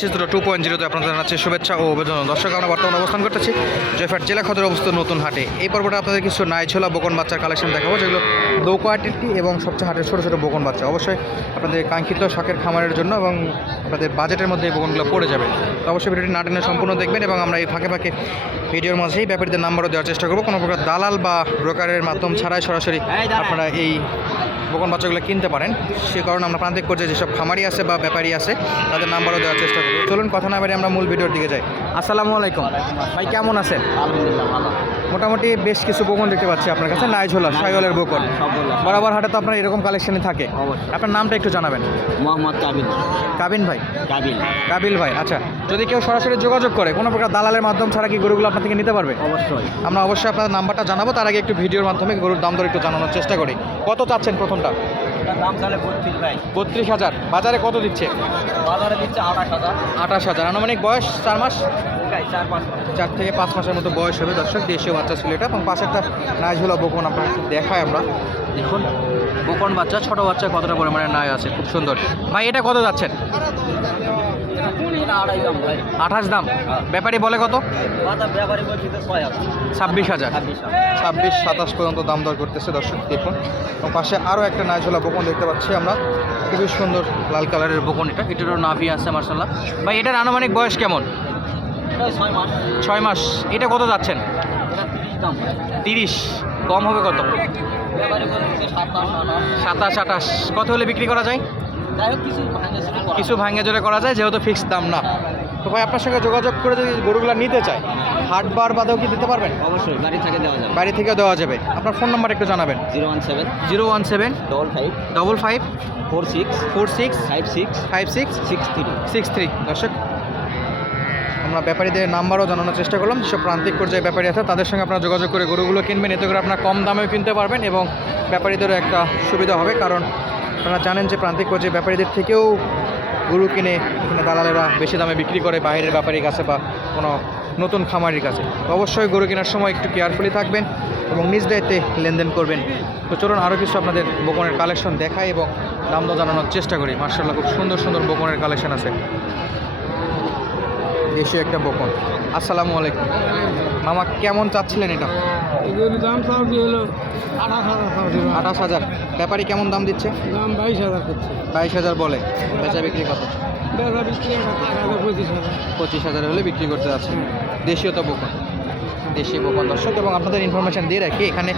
চিত্র two point জিরোতে আপনাদের জানাচ্ছি শুভেচ্ছা ও অভিনন্দন। দর্শক আমরা বর্তমানে অবস্থান করতেছি জয়ফাট জেলা খদের অবস্থিত নতুন হাটে। এই পর্বটা আপনাদের কিছু নাই ছোলা বকন বাচ্চার কালেকশন দেখাবো যেগুলো লো কোয়ালিটি এবং সবচেয়ে হাটের ছোটো ছোটো বকন বাচ্চা। অবশ্যই আপনাদের কাঙ্ক্ষিত শখের খামারের জন্য এবং আপনাদের বাজেটের মধ্যে এই বকনগুলো পড়ে যাবে। তো অবশ্যই ভিডিওটি না টেনে সম্পূর্ণ দেখবেন এবং আমরা এই ফাঁকে ফাঁকে ভিডিওর মাঝেই ব্যাপারীদের নাম্বারও দেওয়ার চেষ্টা করব। কোনো প্রকার দালাল বা ব্রোকারের মাধ্যম ছাড়াই সরাসরি আপনারা এই বকন বাচ্চাগুলো কিনতে পারেন। সে কারণে আমরা প্রান্তিক পর্যায়ে যেসব খামারি আছে বা ব্যাপারী আছে তাদের নাম্বারও দেওয়ার চেষ্টা চলুন কথা না বাড়ি আমরা মূল ভিডিওর দিকে যাই। আসসালামু আলাইকুম। ভাই কেমন আছেন? মোটামুটি বেশ কিছু বকন দেখতে পাচ্ছি আপনার কাছে। নাইঝোলা সাইগলের বকন। বরাবর হাটে তো আপনার এরকম কালেকশনই থাকে। আপনার নামটা একটু জানাবেন। মোহাম্মদ কাবিল। কাবিন ভাই? কাবিল। কাবিল ভাই আচ্ছা। যদি কেউ সরাসরি যোগাযোগ করে কোনো প্রকার দালালের মাধ্যম ছাড়া কি গরুগুলো আপনার থেকে নিতে পারবে? অবশ্যই। আমরা অবশ্যই আপনার নাম্বারটা জানাব। তার আগে একটু ভিডিওর মাধ্যমে গরুর দাম দর একটু জানানোর চেষ্টা করি। কত চাচ্ছেন প্রথমটা? দাম তাহলে বত্রিশ ভাই। বত্রিশ হাজার। বাজারে কত দিচ্ছে? বাজারে দিচ্ছে আঠাশ হাজার। আঠাশ হাজার। আনুমানিক বয়স চার মাস? চার পাঁচ চার থেকে পাঁচ মাসের মতো বয়স হবে দর্শক দেশীয় বাচ্চা ছিল এটা। এবং একটা নাইঝোলা বকন আপনার দেখায় আমরা। দেখুন বকন বাচ্চা ছোট বাচ্চা কতটা পরিমাণে নাই আছে খুব সুন্দর। ভাই এটা কত যাচ্ছেন? এটা আড়াই দাম ভাই। আঠাশ দাম? ব্যাপারী বলে কত? ব্যাপারী বলছি তো ছয় হাজার। ছাব্বিশ হাজার। ছাব্বিশ সাতাশ পর্যন্ত দাম দর করতেছে দর্শক দেখুন। এবং পাশে আরও একটা নাইঝোলা বকন দেখতে পাচ্ছি আমরা। খুবই সুন্দর লাল কালারের বকন এটা। এটারও নাভি আছে মার্শাল্লাহ ভাই এটার আনুমানিক বয়স কেমন? ছয় মাস। এটা কত যাচ্ছেন? তিরিশ কম হবে কত? সাতাশ আঠাশ। কত হলে বিক্রি করা যায়? কিছু ভাঙে জোরে করা যায় যেহেতু ফিক্স দাম না। তো ভাই আপনার সঙ্গে যোগাযোগ করে যদি গরুগুলো নিতে চায় হাট বার বাদেও কি দিতে পারবেন? অবশ্যই বাড়ি থেকে দেওয়া যাবে। বাড়ি থেকেও দেওয়া যাবে। আপনার ফোন নাম্বার একটু জানাবেন। Zero one seven. Zero one seven. Double five double five four six four six five six five six six three six three দর্শক আমরা ব্যাপারীদের নাম্বারও জানানোর চেষ্টা করলাম। যেসব প্রান্তিক পর্যায়ে ব্যাপারী আছে তাদের সঙ্গে আপনারা যোগাযোগ করে গরুগুলো কিনবেন। এতে করে আপনারা কম দামেও কিনতে পারবেন এবং ব্যাপারীদেরও একটা সুবিধা হবে। কারণ আপনারা জানেন যে প্রান্তিক পর্যায়ে ব্যাপারীদের থেকেও গরু কিনে এখানে দালালেরা বেশি দামে বিক্রি করে বাইরের ব্যাপারীর কাছে বা কোনো নতুন খামারির কাছে। অবশ্যই গরু কেনার সময় একটু কেয়ারফুলি থাকবেন এবং নিজ দায়িত্বে লেনদেন করবেন। তো চলুন আরও কিছু আপনাদের বকনের কালেকশন দেখাই এবং দাম জানানোর চেষ্টা করি। মার্শাল্লাহ খুব সুন্দর সুন্দর বকনের কালেকশন আছে। দেশীয় একটা বকন। আসসালামু আলাইকুম। মামা কেমন চাচ্ছিলেন এটা? দাম হলো আঠাশ হাজার। আঠাশ হাজার ব্যাপারী কেমন দাম দিচ্ছে? দাম বাইশ হাজার করছে বাইশ হাজার বলে। বেচা বিক্রি কত? বেচা বিক্রি পঁচিশ হাজার। পঁচিশ হাজার হলে বিক্রি করতে যাচ্ছে। দেশীয় তো বকন। দেশীয় বকন দর্শক, এবং আপনাদের ইনফরমেশন দিয়ে রাখি, এখানে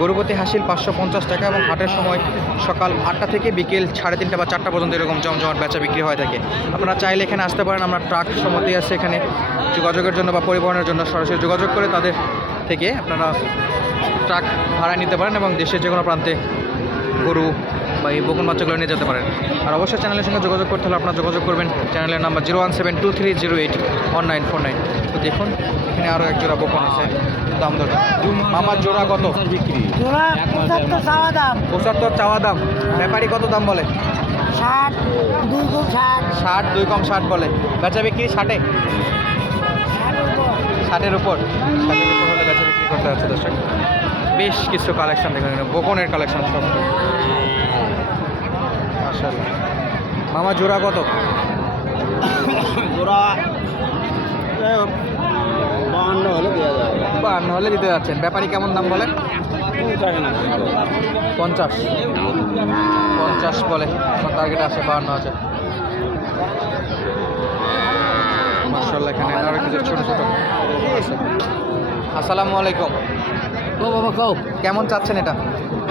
গরুপতি হাসিল পাঁচশো পঞ্চাশ টাকা এবং হাটের সময় সকাল আটটা থেকে বিকেল সাড়ে তিনটা বা চারটা পর্যন্ত এরকম জমজমাট বেচা বিক্রি হয়ে থাকে। আপনারা চাইলে এখানে আসতে পারেন, আমরা ট্রাক সম্মতি আছে এখানে যোগাযোগের জন্য বা পরিবহনের জন্য সরাসরি যোগাযোগ করে তাদের থেকে আপনারা ট্রাক ভাড়া নিতে পারেন, এবং দেশের যে কোনো প্রান্তে গরু বা এই বকুন বাচ্চাগুলো নিয়ে যেতে পারেন। আর অবশ্যই চ্যানেলের সঙ্গে যোগাযোগ করতে হলে আপনারা যোগাযোগ করবেন। চ্যানেলের number zero one seven two three zero eight one nine four nine. তো দেখুন এখানে আরও এক জোড়া বকুন আছে। দাম দর। মামার জোড়া কত? বিক্রি চাওয়া দাম। পঁচাত্তর চাওয়া দাম। ব্যাপারী কত দাম বলে? ষাট দুই গুণ ষাট। ষাট দুই কম ষাট বলে। বেচা বিক্রি ষাটে? ষাটের উপর। ষাটের উপর। হলে বেচা বিক্রি করতে যাচ্ছে দর্শক বেশ কিছু কালেকশন দেখেন বকনের কালেকশন সব। মামা জোড়া কত? জোড়া বাহান্ন হলে দেওয়া যাবে। বান্ন হলে দিতে যাচ্ছেন। ব্যাপারী কেমন দাম বলে পঞ্চাশ পঞ্চাশ। বলে। টার্গেট আছে বাহান্ন আছে মার্শাল্লাহ এখানে আরও কিছু ছোটো ছোটো। আসসালামু আলাইকুম। ও বাবা কাউ কেমন চাচ্ছেন এটা?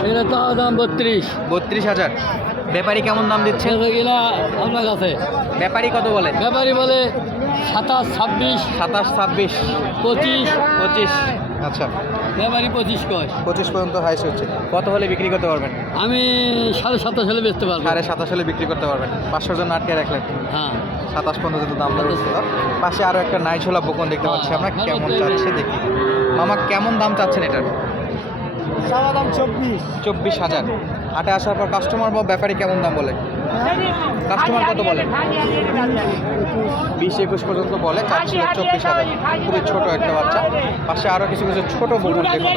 এটা তাও দাম বত্রিশ। বত্রিশ হাজার। ব্যাপারী কেমন দাম দিচ্ছে আপনার কাছে? ব্যাপারী কত বলে? ব্যাপারী বলে সাতাশ ছাব্বিশ সাতাশ ছাব্বিশ। পঁচিশ। পঁচিশ। আচ্ছা। ব্যাপারী পঁচিশ কয়। পঁচিশ পর্যন্ত হাইস হচ্ছে। কত হলে বিক্রি করতে পারবেন? আমি সাড়ে সাতাশ হলে বেচতে পারব। সাড়ে সাতাশ হলে বিক্রি করতে পারবেন। পাঁচশোর জন্য আটকে রাখলেন। হ্যাঁ। সাতাশ পর্যন্ত যেহেতু দাম হচ্ছিল পাশে আরও একটা নাই নাইছোলা বকন দেখতে পাচ্ছি আমরা। কেমন চাচ্ছে দেখি। মামা কেমন দাম চাচ্ছেন এটার? দাম চব্বিশ। চব্বিশ হাজার। হাটে আসার পর কাস্টমার বা ব্যাপারী কেমন দাম বলে? কাস্টমার কত বলে? বিশ একুশ পর্যন্ত বলে চাচ্ছিল চব্বিশ হাজার। খুবই ছোট একটা বাচ্চা। পাশে আরও কিছু কিছু ছোট বকন দেখুন।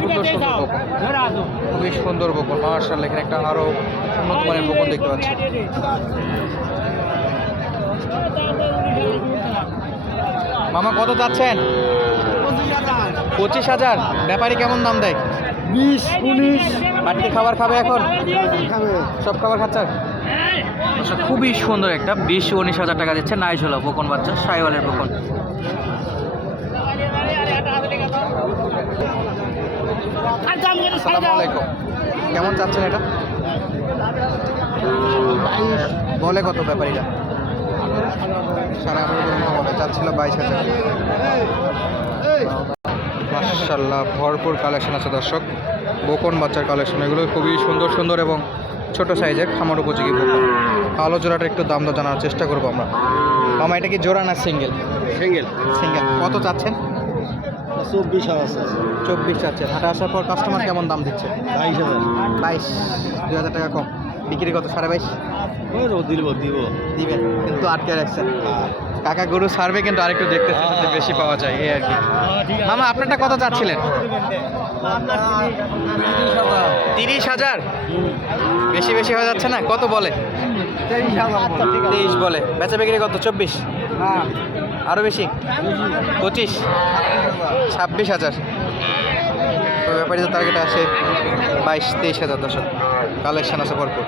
সুন্দর সুন্দর বকন খুবই সুন্দর বকন মার্শাল এখানে একটা আরও উন্নত মানের বকন দেখতে পাচ্ছি। মামা কত চাচ্ছেন পঁচিশ হাজার। ব্যাপারী কেমন দাম দেয়? বিশ উনিশ। বাড়িতে খাবার খাবে এখন? সব খাবার খাচ্ছে? আচ্ছা খুবই সুন্দর একটা বিশ উনিশ হাজার টাকা দিচ্ছে নাইস হলো বকন বাচ্চা সাইওয়ালের বকন আলাইকুম। কেমন চাচ্ছেন এটা? বলে কত ব্যাপারীরা? বলে চাচ্ছিল বাইশ হাজার। মার্শাল্লাহ ভরপুর কালেকশন আছে দর্শক। বকন বাচ্চার কালেকশন এগুলো খুবই সুন্দর সুন্দর এবং ছোট সাইজের খামার উপযোগী বকন। কালো জোড়াটা একটু দাম দর জানার চেষ্টা করব আমরা। মামা এটা কি জোড়া না সিঙ্গেল সিঙ্গেল সিঙ্গেল কত চাচ্ছেন? চব্বিশ হাজার চব্বিশ চাচ্ছেন। হাটে আসার পর কাস্টমার কেমন দাম দিচ্ছে? বাইশ হাজার। বাইশ দুই হাজার টাকা কম। বিক্রি কত? সাড়ে বাইশ? দিব দিব। দিবেন। কিন্তু আটকে রাখছেন। কাকা গরু সারবে কিন্তু আরেকটু দেখতে বেশি পাওয়া যায় এই আর কি। মামা আপনারটা কত চাচ্ছিলেন তিরিশ হাজার? বেশি বেশি হয়ে যাচ্ছে না? কত বলে? তেইশ বলে। বেচা বিক্রি কত? চব্বিশ? আরও বেশি? পঁচিশ? ছাব্বিশ হাজার। তো ব্যাপারীতে টার্গেট আসে বাইশ তেইশ হাজার দশক কালেকশন আছে ভরপুর।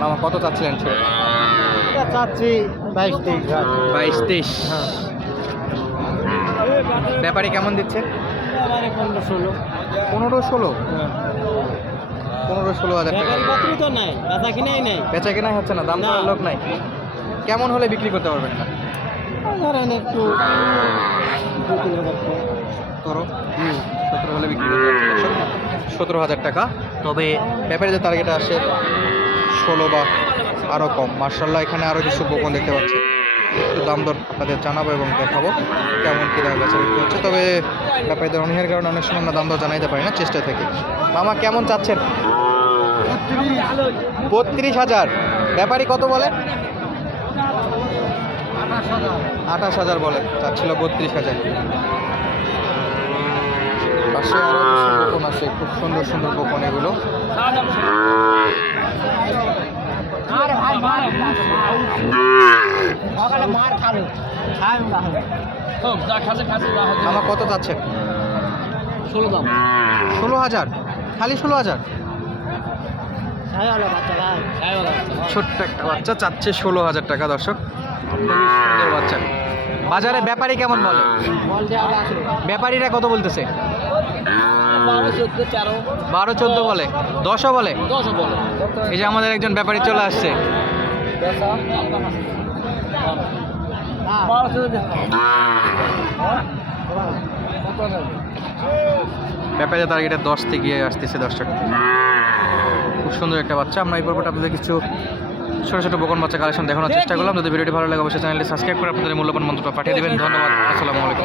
মামা কত চাচ্ছিলেন ছোট চাচ্ছি বাইশ তেইশ বাইশ তেইশ। ব্যাপারী কেমন দিচ্ছে? পনেরো ষোলো। পনেরো ষোলো? পনেরো ষোলো হাজার টাকা। তো নাই বেচা কিনাই নাই। বেচা কেনাই হচ্ছে না দাম করার লোক নাই। কেমন হলে বিক্রি করতে পারবেন? না ধরেন একটু দু তিন হাজার। সতেরো? সতেরো হলে বিক্রি করতে সতেরো হাজার টাকা। তবে ব্যাপারে যে টার্গেটে আসে ষোলো বা আরও কম। মার্শাল্লাহ এখানে আরও কিছু বকন দেখতে পাচ্ছি। একটু দাম দর আপনাদের জানাব এবং দেখাবো কেমন কী দাম বেচা বিক্রি হচ্ছে। তবে ব্যাপারীদের অনীহের কারণে অনেক সময় আমরা দাম দর জানাইতে পারি না চেষ্টা থেকে। মামা, কেমন চাচ্ছেন? বত্রিশ হাজার। ব্যাপারী কত বলে? আঠাশ হাজার বলে, চাচ্ছিল বত্রিশ হাজার। গোপন আছে, খুব সুন্দর সুন্দর গোপন এগুলো। মার খালো আমার কত যাচ্ছে? ষোলো দাম ষোলো হাজার? খালি ষোলো হাজার? ছোট্ট একটা বাচ্চা চাচ্ছে ষোলো হাজার টাকা দর্শক। খুবই সুন্দর বাচ্চা। বাজারে ব্যাপারী কেমন বলে? ব্যাপারীরা কত বলতেছে? বারো, চোদ্দ বলে। দশও বলে? এই যে আমাদের একজন ব্যাপারী চলে আসছে। বারো তার এটা দশ থেকে আসতেছে দর্শক। খুব সুন্দর একটা বাচ্চা। আমরা এই পর্বটা আপনাদের কিছু ছোটো ছোটো বকন বাচ্চা কালেকশন দেখানোর চেষ্টা করলাম। যদি ভিডিওটি ভালো লাগে অবশ্যই চ্যানেলটি সাবস্ক্রাইব করে আপনাদের মূল্যবান মন্ত্রটা পাঠিয়ে দেবেন। ধন্যবাদ। আসসালামু আলাইকুম।